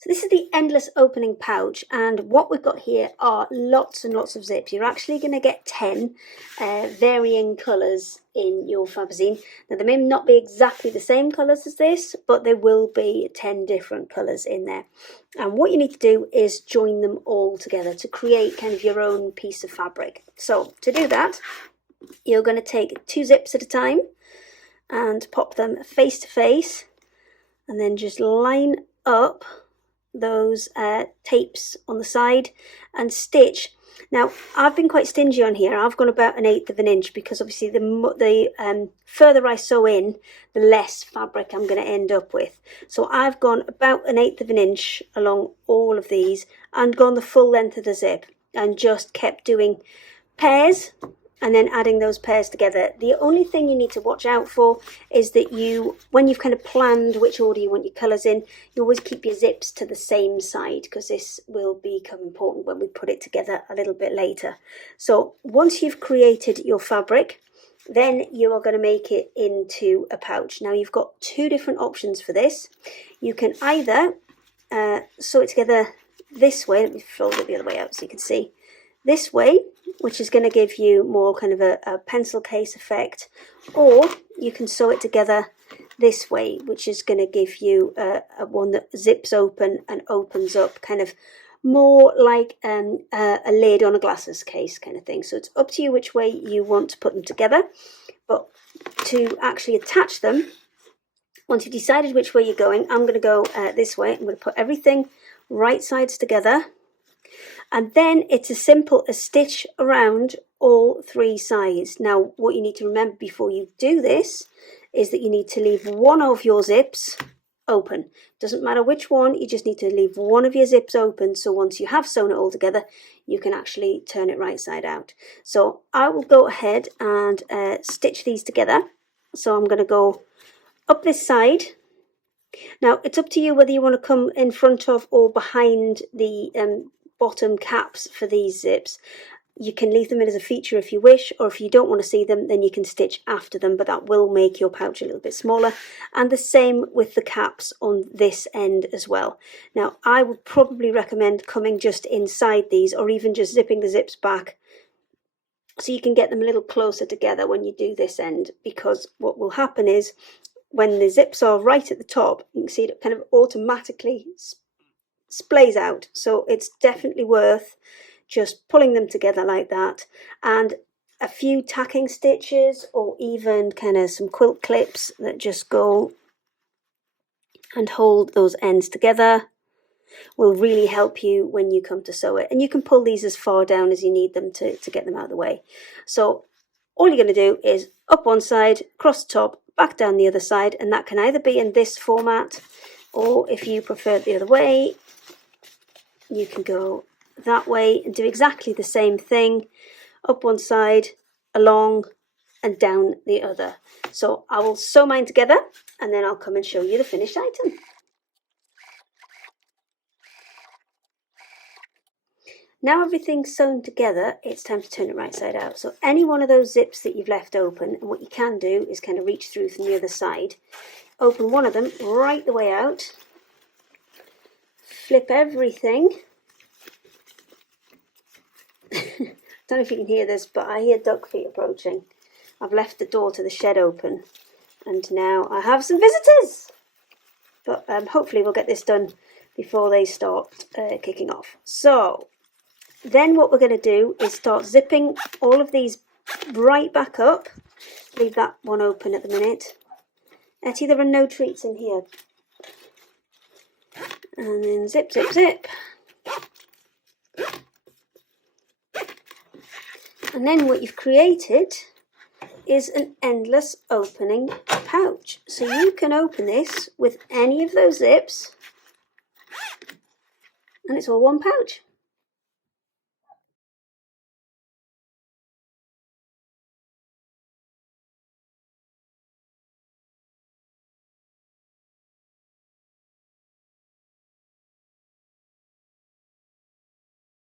So this is the endless opening pouch, and what we've got here are lots and lots of zips. You're actually going to get 10 varying colours in your Fabazine. Now they may not be exactly the same colours as this, but there will be 10 different colours in there. And what you need to do is join them all together to create kind of your own piece of fabric. So to do that, you're going to take 2 zips at a time and pop them face to face, and then just line up those tapes on the side and stitch. Now I've been quite stingy on here. I've gone about 1/8 of an inch because obviously the further I sew in, the less fabric I'm going to end up with. So I've gone about 1/8 of an inch along all of these and gone the full length of the zip and just kept doing pairs and then adding those pairs together. The only thing you need to watch out for is that when you've kind of planned which order you want your colours in, you always keep your zips to the same side, because this will become important when we put it together a little bit later. So once you've created your fabric, then you are going to make it into a pouch. Now you've got 2 different options for this. You can either sew it together this way. Let me fold it the other way out so you can see. This way, which is going to give you more kind of a pencil case effect, or you can sew it together this way, which is going to give you a one that zips open and opens up, kind of more like a lid on a glasses case kind of thing. So it's up to you which way you want to put them together. But to actually attach them, once you've decided which way you're going, I'm going to go this way. I'm going to put everything right sides together. And then it's as simple as stitch around all 3 sides. Now, what you need to remember before you do this is that you need to leave one of your zips open. Doesn't matter which one, you just need to leave one of your zips open. So once you have sewn it all together, you can actually turn it right side out. So I will go ahead and stitch these together. So I'm going to go up this side. Now, it's up to you whether you want to come in front of or behind the bottom caps for these zips. You can leave them in as a feature if you wish, or if you don't want to see them, then you can stitch after them, but that will make your pouch a little bit smaller. And the same with the caps on this end as well. Now I would probably recommend coming just inside these, or even just zipping the zips back so you can get them a little closer together when you do this end, because what will happen is when the zips are right at the top, you can see it kind of automatically splays out. So it's definitely worth just pulling them together like that, and a few tacking stitches or even kind of some quilt clips that just go and hold those ends together will really help you when you come to sew it. And you can pull these as far down as you need them to get them out of the way. So all you're going to do is up one side, across the top, back down the other side, and that can either be in this format, or if you prefer it the other way, you can go that way and do exactly the same thing, up one side, along and down the other. So I will sew mine together and then I'll come and show you the finished item. Now everything's sewn together, it's time to turn it right side out. So any one of those zips that you've left open, and what you can do is kind of reach through from the other side, open one of them right the way out, flip everything. I don't know if you can hear this, but I hear duck feet approaching. I've left the door to the shed open and now I have some visitors. But hopefully we'll get this done before they start kicking off. So then what we're going to do is start zipping all of these right back up. Leave that one open at the minute. Etty, there are no treats in here. And then zip, zip, zip. And then what you've created is an endless opening pouch. So you can open this with any of those zips and it's all one pouch.